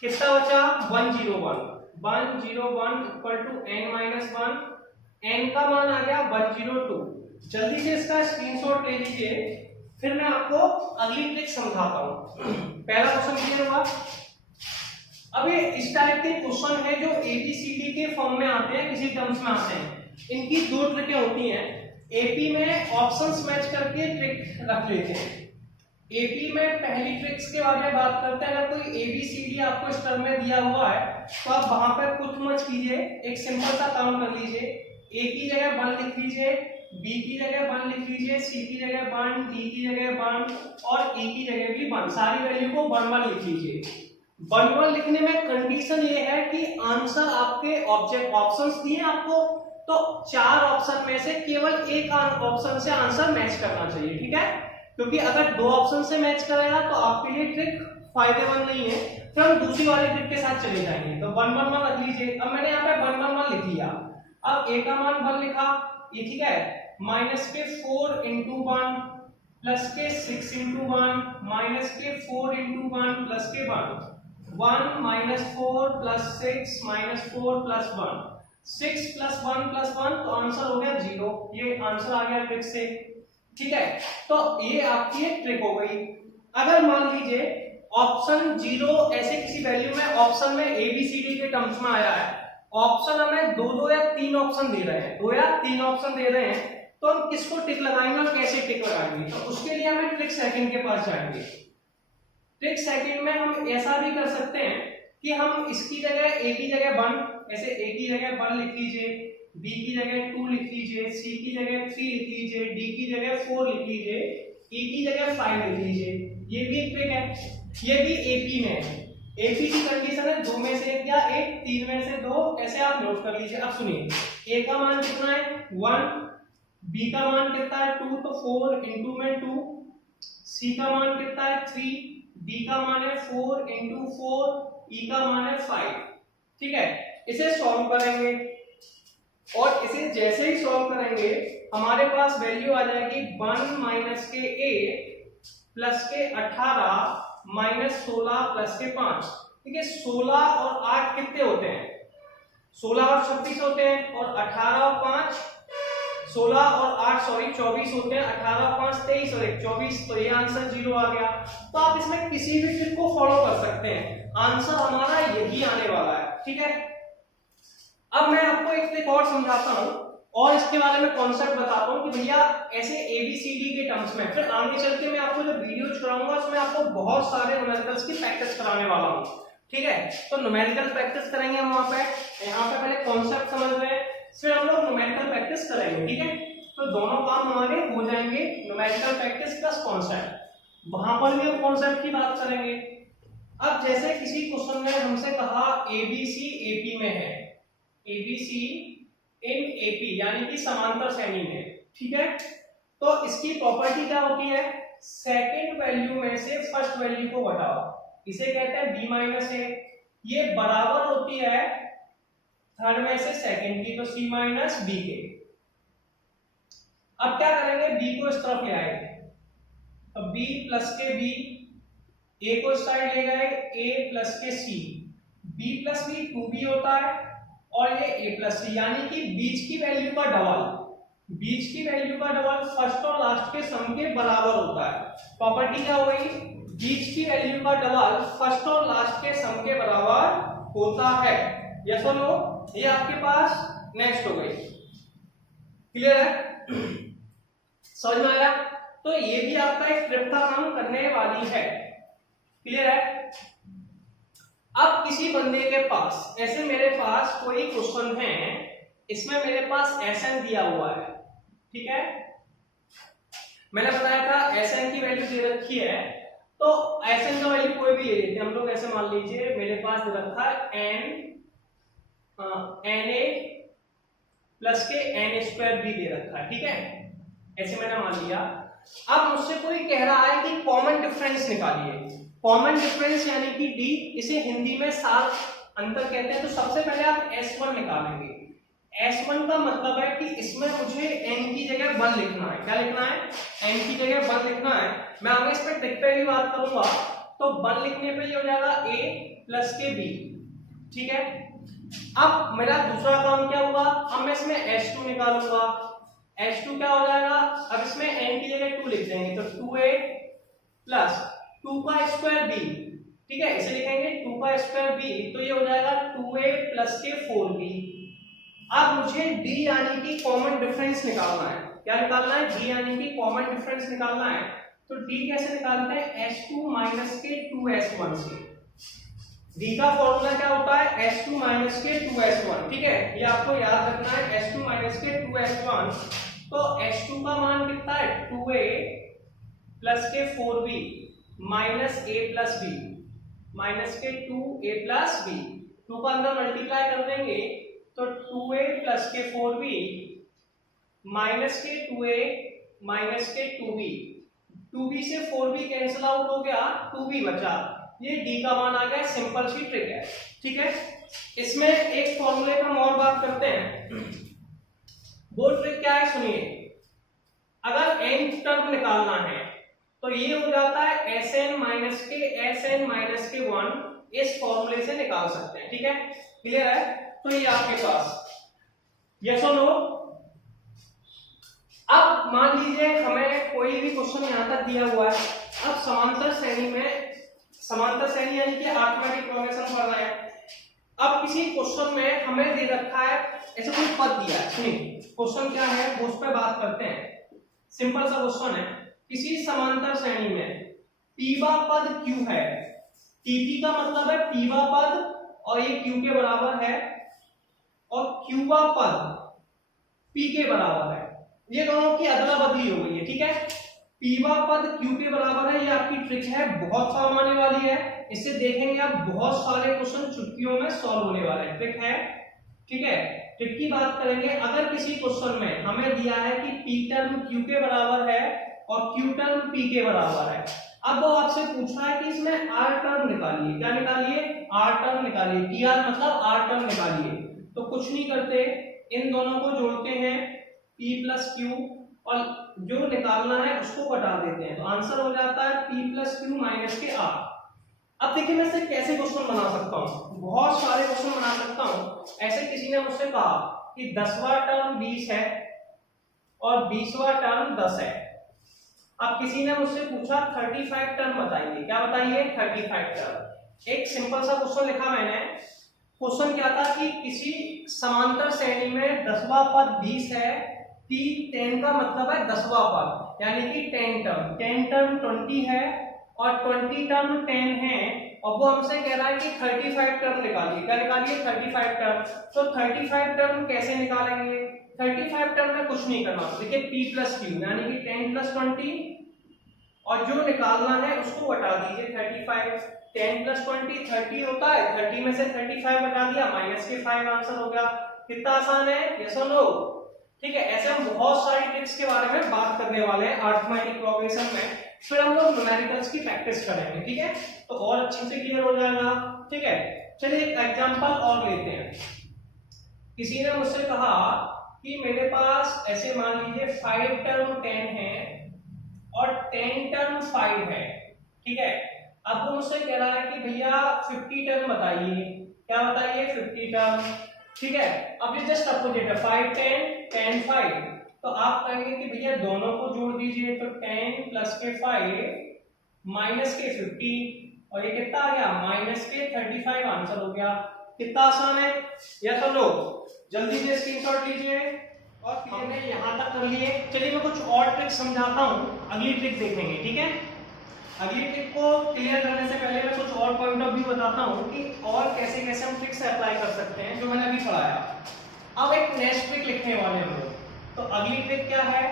कितना बचा? 101। 101 equal to n minus 1, n का मान आ गया 102। जल्दी से इसका स्क्रीनशॉट ले लीजिए, फिर मैं आपको अगली ट्रिक समझाता हूं। पहला क्वेश्चन क्लियर हुआ? अब ये इस टाइप के क्वेश्चन है जो एबीसीडी के फॉर्म में आते हैं, किसी टर्म्स में आते हैं। इनकी दो ट्रिकें होती हैं। एपी में ऑप्शंस मैच करके ट्रिक रख लेते हैं। एपी में पहली ट्रिक्स के बारे में बात करते हैं। अगर कोई एबीसीडी आपको इस टर्म में दिया हुआ है तो आप वहां पर कुछ मत कीजिए, एक सिंपल सा काम कर लीजिए। ए की जगह 1 लिख लीजिए, बी की जगह 1 लिख लीजिए, सी की जगह 1, डी की जगह 1 और ई की जगह भी 1। सारी वैल्यू को 1 लिख लीजिए। 1 लिखने में कंडीशन ये है कि आंसर आपके ऑब्जेक्ट ऑप्शंस दिए आपको, तो 4 ऑप्शन में से केवल एक ऑप्शन से आंसर मैच करना चाहिए, ठीक है। क्योंकि अगर 2 ऑप्शन से मैच करेगा तो आपके लिए ट्रिक फायदेमंद नहीं है। फिर हम दूसरी वाली ट्रिक के साथ चले जाएंगे। तो 1 1 1 रख लीजिए। अब मैंने यहाँ पे 1 1 1 लिख लिया। अब ए का मान 1 लिखा, ये ठीक है। माइनस के 4 इंटू 1, प्लस के 6 इंटू 1 माइनस के 4 इंटू 1 प्लस के 1 minus 4 plus 6 minus 4 plus 1 6 plus 1 plus 1 तो आंसर हो गया 0। ये आंसर आ गया ट्रिक से। ठीक है, तो ये आपकी एक ट्रिक हो गई। अगर मान लीजिए ऑप्शन 0 ऐसे किसी वैल्यू में ऑप्शन में ABCD के टर्म्स में आया है, ऑप्शन हमें दो या तीन ऑप्शन दे रहे हैं, 2 या 3 ऑप्शन दे रहे हैं, तो हम किसको टिक लगाएंगे और कैसे टिक लगाएंगे? तो उसके लिए हमें ट्रिक सेकंड के पास जाएंगे। ट्रिक सेकंड में हम ऐसा भी कर सकते हैं कि हम इसकी जगह A की जगह 1, ऐसे A की जगह 1 लिख लीजिए, B की जगह 2 लिख लीजिए, C की जगह 3 लिख लीजिए, D की जगह 4 लिख लीजिए, E की जगह 5 लिख लीजिए। ये भी एक ट्रिक है। ये भी AP में है। AP की कंडीशन है 2 में से 1 या 1, 3 में से 2, ऐसे आप नोट कर लीजिए। अब सुनिए, A का मान कितना है 1, B का मान कितना है 2, तो 4 इंटू में 2, C का मान कितना है 3, D का मान है 4 इंटू 4, E का मान है 5। ठीक है, इसे सॉल्व करेंगे और इसे जैसे ही सॉल्व करेंगे हमारे पास वैल्यू आ जाएगी 1 माइनस के 8 प्लस के 18 माइनस 16 प्लस के 5। ठीक है, 16 और 8 कितने होते हैं? 16 और 26 होते हैं, और 18 और 5 16 और 8 24 होते हैं, 18 और 5 23 और 1 24। तो ये आंसर 0 आ गया। तो आप इसमें किसी भी ट्रिक को फॉलो कर सकते हैं, आंसर हमारा यही आने वाला है। ठीक है, अब मैं आपको एक ट्रिक और समझाता हूं और इसके बारे में कॉन्सेप्ट बताता हूं कि भैया ऐसे ABCD के टर्म्स में, फिर आगे चल के मैं आपको जो वीडियो कराऊंगा उसमें आपको बहुत सारे न्यूमेरिकल्स की प्रैक्टिस कराने वाला हूं। ठीक है, तो न्यूमेरिकल प्रैक्टिस करेंगे हम वहां पे। यहाँ पे पहले कॉन्सेप्ट समझ रहे हैं, फिर हम लोग न्यूमेरिकल प्रैक्टिस करेंगे। ठीक है, तो दोनों काम हमारे हो जाएंगे, न्यूमेरिकल प्रैक्टिस प्लस कॉन्सेप्ट। वहां पर भी हम कॉन्सेप्ट की बात करेंगे। अब जैसे किसी क्वेश्चन ने हमसे कहा ABC AP में है, ABC इन AP यानी कि समांतर श्रेणी में। ठीक है, तो इसकी प्रॉपर्टी क्या होती है? सेकंड वैल्यू में से फर्स्ट वैल्यू को घटाओ, इसे कहते हैं B माइनस A। ये बराबर होती है थर्ड में से सेकंड की, तो C माइनस B के। अब क्या करेंगे, B को इस तरफ ले आएंगे, तो B प्लस के B, A को इस साइड ले गए, A प्लस के C, B plus B 2B होता है, और ये A प्लस C, यानी कि बीच की वैल्यू का डबल, बीच की वैल्यू का डबल फर्स्ट और लास्ट के सम के बराबर होता है। प्रॉपर्टी क्या हो गई? बीच की वैल्यू का डबल फर्स्ट और लास्ट के सम के बराबर होता है। यस और नो? ये आपके पास नेक्स्ट हो गई। क्लियर है? समझ में आया? तो ये भी आपका एक ट्रिक का काम करने वाली है। क्लियर है? अब किसी बंदे के पास, ऐसे मेरे पास कोई क्वेश्चन है, इसमें मेरे पास Sn दिया हुआ है। ठीक है, मैंने बताया था Sn की वैल्यू दे रखी है, तो Sn का वैल्यू कोई भी ले लेते हैं हम लोग। ऐसे मान लीजिए मेरे पास दे रखा है Na प्लस के n स्क्वायर भी दे रखा है। ठीक है, ऐसे मैंने मान लिया। अब मुझसे कोई कह रहा है कि कॉमन डिफरेंस निकालिए। कॉमन डिफरेंस यानी कि D, इसे हिंदी में साल अंतर कहते हैं। तो सबसे पहले आप S1 निकालेंगे। S1 का मतलब है कि इसमें मुझे n की जगह 1 लिखना है। क्या लिखना है? n की जगह 1 लिखना है। मैं आगे इस पे ट्रिक पे भी बात करूंगा। तो 1 लिखने पे ये हो जाएगा A प्लस के B। ठीक है, अब मेरा दूसरा काम क्या हुआ? अब मैं इसमें S2 निकालूंगा। S2 क्या हो जाएगा? अब इसमें n की जगह 2 लिख देंगे, तो 2A प्लस 2 का स्क्वायर B। ठीक है, इसे लिखेंगे 2 का स्क्वायर B, तो ये हो जाएगा 2A प्लस के 4B। अब मुझे D यानी कि कॉमन डिफरेंस निकालना है। क्या निकालना है? D यानी कि कॉमन डिफरेंस निकालना है। तो D कैसे निकालते हैं? S2 माइनस के 2S1 से। D का फॉर्मूला क्या होता है? S2 माइनस के 2S1। ठीक है, ये आपको याद रखना है, S2 माइनस के 2S1। तो S2 का मान कितना है? 2A प्लस के 4B minus A plus B, minus के 2A प्लस B। 2 का अंदर मल्टीप्लाई कर देंगे तो 2A प्लस के 4B माइनस के 2A माइनस के 2B। 2B से 4B कैंसिल आउट हो गया, 2B बचा। ये D का मान आ गया। सिंपल सी ट्रिक है। ठीक है, इसमें एक फॉर्मूले का हम और बात करते हैं। वो ट्रिक क्या है सुनिए। अगर n टर्म निकालना है, तो ये हो जाता है Sn माइनस के 1 इस फॉर्मूले से निकाल सकते हैं। ठीक है, क्लियर है? तो ये आपके पास यस और नो। अब मान लीजिए हमें कोई भी क्वेश्चन यहां तक दिया हुआ है, अब समांतर श्रेणी यानी कि अरिथमेटिक प्रोग्रेशन पढ़ रहे हैं। अब किसी क्वेश्चन में हमें दे रखा है ऐसे कोई पद दिया है, सुनिए क्वेश्चन क्या है वो उस पर बात करते हैं। सिंपल सा क्वेश्चन है, किसी समांतर श्रेणी में पीवा पद क्यू है, टीपी का मतलब है पीवा पद और ये क्यू के बराबर है और क्यूवा पद पी के बराबर है, ये दोनों की अदला बदली हो गई है। ठीक है, पीवा पद क्यू के बराबर है, ये आपकी ट्रिक है, बहुत काम आने वाली है, इससे देखेंगे आप बहुत सारे क्वेश्चन चुटकियों में सॉल्व होने वाले हैं। ट्रिक है, ठीक है। ट्रिक की बात करेंगे, अगर किसी क्वेश्चन में हमें दिया है कि पी टर्म क्यू के बराबर है और क्यू टर्म पी के बराबर है, अब वो आपसे पूछ रहा है कि इसमें आर टर्म निकालिए। क्या निकालिए? आर टर्म निकालिए। टी आर मतलब आर टर्म निकालिए। तो कुछ नहीं करते, इन दोनों को जोड़ते हैं P प्लस क्यू और जो निकालना है उसको बता देते हैं, तो आंसर हो जाता है P प्लस क्यू माइनस के आर। अब देखिए मैं इससे कैसे क्वेश्चन बना सकता हूँ, बहुत सारे क्वेश्चन बना सकता हूँ। ऐसे किसी ने मुझसे कहा कि 10वां टर्म 20 है और 20वां टर्म 10 है। अब किसी ने मुझसे पूछा 35 टर्म बताइए। क्या बताइए? 35 टर्म। एक सिंपल सा क्वेश्चन लिखा मैंने। क्वेश्चन क्या था कि किसी समांतर श्रेणी में 10वां पद 20 है, T10 का मतलब है 10वां पद, यानी कि 10 टर्म, 10 टर्म 20 है और 20 टर्म 10 है, और वो हमसे कह रहा है कि 35 टर्म निकालिए। क्या निकालिए? 35 टर्म। तो 35 टर्म कैसे निकालेंगे? 35 टर्म में कुछ नहीं करना, देखिए P प्लस क्यू यानी कि 10 प्लस 20 और जो निकालना है उसको बता दीजिए 35। 10 प्लस 20 30 होता है, 30 में से 35 बता दिया, माइनस के 5 आंसर हो गया। कितना आसान है, यस और नो? ठीक है, ऐसे हम बहुत सारी ट्रिक्स के बारे में बात करने वाले हैं अरिथमेटिक प्रोग्रेशन में, फिर हम लोग न्यूमेरिकल्स की प्रैक्टिस करेंगे। ठीक है, तो और अच्छे से क्लियर हो जाएगा। ठीक है, चलिए एक एग्जांपल और लेते हैं। किसी ने मुझसे कहा कि मेरे पास ऐसे मान लीजिए 5 टर्म 10 है और 10 टर्म 5 है। ठीक है, अब वो मुझसे कह रहा है कि भैया 50 टर्म बताइए। क्या बताइए? 50 टर्म। ठीक है, अब ये जस्ट अपोजिट है, 5 10 10 5, तो आप कहेंगे कि भैया दोनों को जोड़ दीजिए, तो 10 प्लस के 5 माइनस के 50 और ये कितना आ गया? माइनस के 35 आंसर हो गया। कितना आसान है, यस और नो? जल्दी से स्क्रीनशॉट लीजिए। और हमने यहां तक कर लिए। चलिए मैं कुछ और ट्रिक समझाता हूं, अगली ट्रिक देखेंगे। ठीक है, अगली ट्रिक को क्लियर करने से पहले मैं कुछ और पॉइंट ऑफ व्यू बताता हूं कि और कैसे कैसे हम ट्रिक्स अप्लाई कर सकते हैं जो मैंने अभी पढ़ाया। अब एक नेक्स्ट ट्रिक लिखने वाले हम लोग, तो अगली ट्रिक क्या है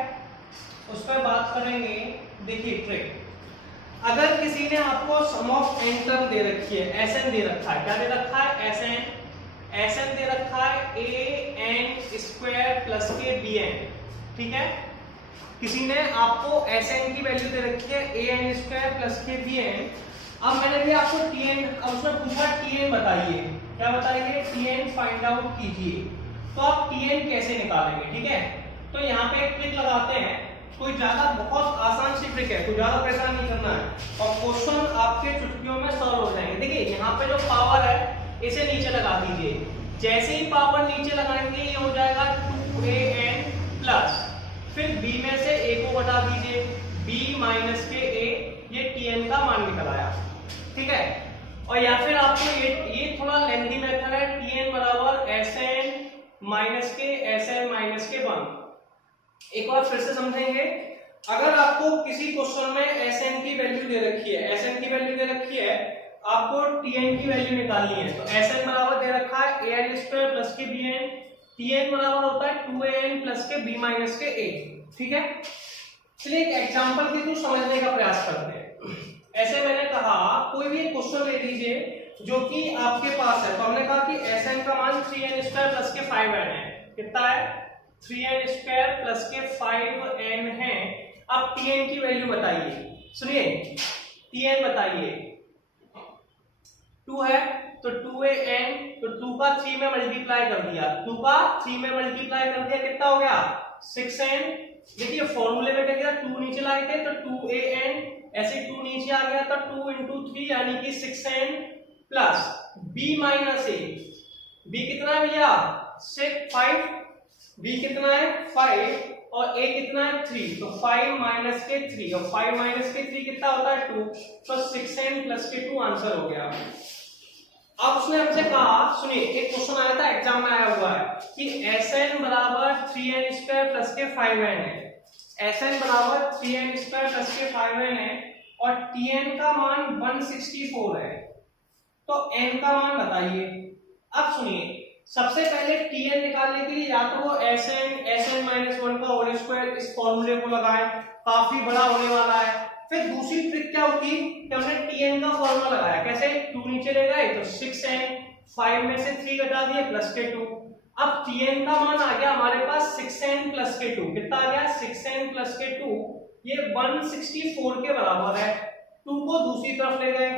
उस पर बात करेंगे। देखिए ट्रिक, अगर किसी ने आपको सम ऑफ n टर्म दे रखी है, Sn दे रखा है, क्या दे रखा है? Sn दे रखा है an स्क्वायर प्लस के bn। ठीक है, किसी ने आपको Sn की वैल्यू दे रखी है an स्क्वायर प्लस के bn। अब मैंने भी आपको Tn, अब उसने पूछा Tn बताइए। क्या बताइए? Tn फाइंड आउट कीजिए। तो आप Tn कैसे निकालेंगे? ठीक है, तो यहाँ पे एक ट्रिक लगाते हैं, कोई ज्यादा बहुत आसान सी ट्रिक है, कोई ज्यादा परेशान नहीं करना है और क्वेश्चन आपके चुटकियों में सॉल्व हो जाएंगे। देखिए यहाँ पे जो पावर है इसे नीचे लगा दीजिए, जैसे ही पावर नीचे लगाएंगे ये हो जाएगा 2an प्लस, फिर b में से a को बता दीजिए, b माइनस के a, ये Tn का मान निकल आया। ठीक है, और या फिर आपको ये थोड़ा लेंथी मेथड है, Tn बराबर Sn माइनस के Sn माइनस के 1। एक बार फिर से समझेंगे, अगर आपको किसी क्वेश्चन में Sn की वैल्यू दे रखी है, Sn की वैल्यू दे रखी है, आपको Tn की वैल्यू निकालनी है, तो Sn बराबर दे रखा है an स्क्वायर प्लस के bn, Tn बराबर होता है 2an प्लस के b माइनस के a। ठीक है, चलिए एक एग्जांपल के थ्रू समझने का प्रयास करते हैं। ऐसे मैंने कहा कोई भी एक क्वेश्चन ले लीजिए जो कि आपके पास है, तो हमने कहा कि Sn का मान 3n स्क्वायर प्लस के 5n है। कितना है? 3n स्क्वायर प्लस के 5n है। अब Tn की वैल्यू बताइए, सुनिए Tn बताइए। 2 है तो 2an, तो 2 का 3 में मल्टीप्लाई कर दिया, 2 का 3 में मल्टीप्लाई कर दिया, कितना हो गया? 6n। देखिए फॉर्मूले में क्या किया, 2 नीचे लाए थे तो 2an ऐसे 2 नीचे आ गया तो 2 इंटू 3 यानी कि 6n plus b minus a। b कितना है भैया 5, b कितना है 5 और a कितना है 3, तो 5 माइनस के 3 और 5 माइनस के 3 कितना होता है 2, तो 6n प्लस के 2 आंसर हो गया। अब उसने हमसे कहा, सुनिए एक क्वेश्चन आया था एग्जाम में आया हुआ है कि Sn बराबर 3n स्क्वायर प्लस के 5n है, Sn बराबर 3n स्क्वायर प्लस के 5n है और Tn का मान 164 है, तो n का मान बताइए। अब सुनिए सबसे पहले Tn निकालने के लिए या तो वो Sn माइनस 1 का होल स्क्वायर इस फॉर्मूले को लगाए, काफी बड़ा होने वाला है। फिर दूसरी ट्रिक क्या होगी कि हमने Tn का फॉर्मूला लगाया, कैसे 2 नीचे ले गए तो 6n, 5 में से 3 घटा दिए प्लस के 2। अब Tn का मान आ गया हमारे पास 6n प्लस के 2, कितना आ गया 6n प्लस के 2, ये 164 के बराबर है। 2 को दूसरी तरफ ले गए,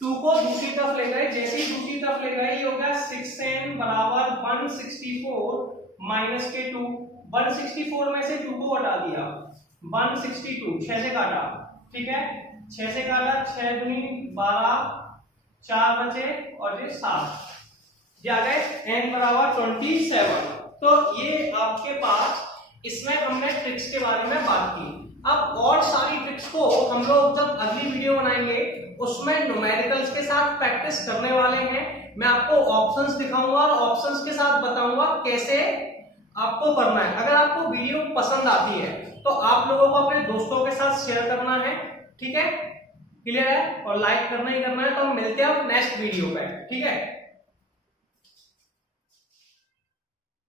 2 को दूसरी तरफ ले गए, जैसे ही दूसरी तरफ ले गए ये हो गया 6n बराबर 164 माइनस के 2, 164 में से 2 को हटा दिया 162, 6 से काटा, ठीक है 6 से काटा, 6 दूनी 12, 4 बचे और ये 7, ये आ गए n बराबर 27। तो ये आपके पास, इसमें हमने ट्रिक्स के बारे में बात की। अब और सारी ट्रिक्स को हम लोग जब अगली वीडियो बनाएंगे उसमें न्यूमेरिकल्स के साथ प्रैक्टिस करने वाले हैं। मैं आपको ऑप्शंस दिखाऊंगा और ऑप्शंस के साथ बताऊंगा कैसे आपको करना है। अगर आपको वीडियो पसंद आती है तो आप लोगों को अपने दोस्तों के साथ शेयर करना है, ठीक है, क्लियर है, और लाइक करना ही करना है। तो हम मिलते हैं नेक्स्ट वीडियो पे, ठीक है।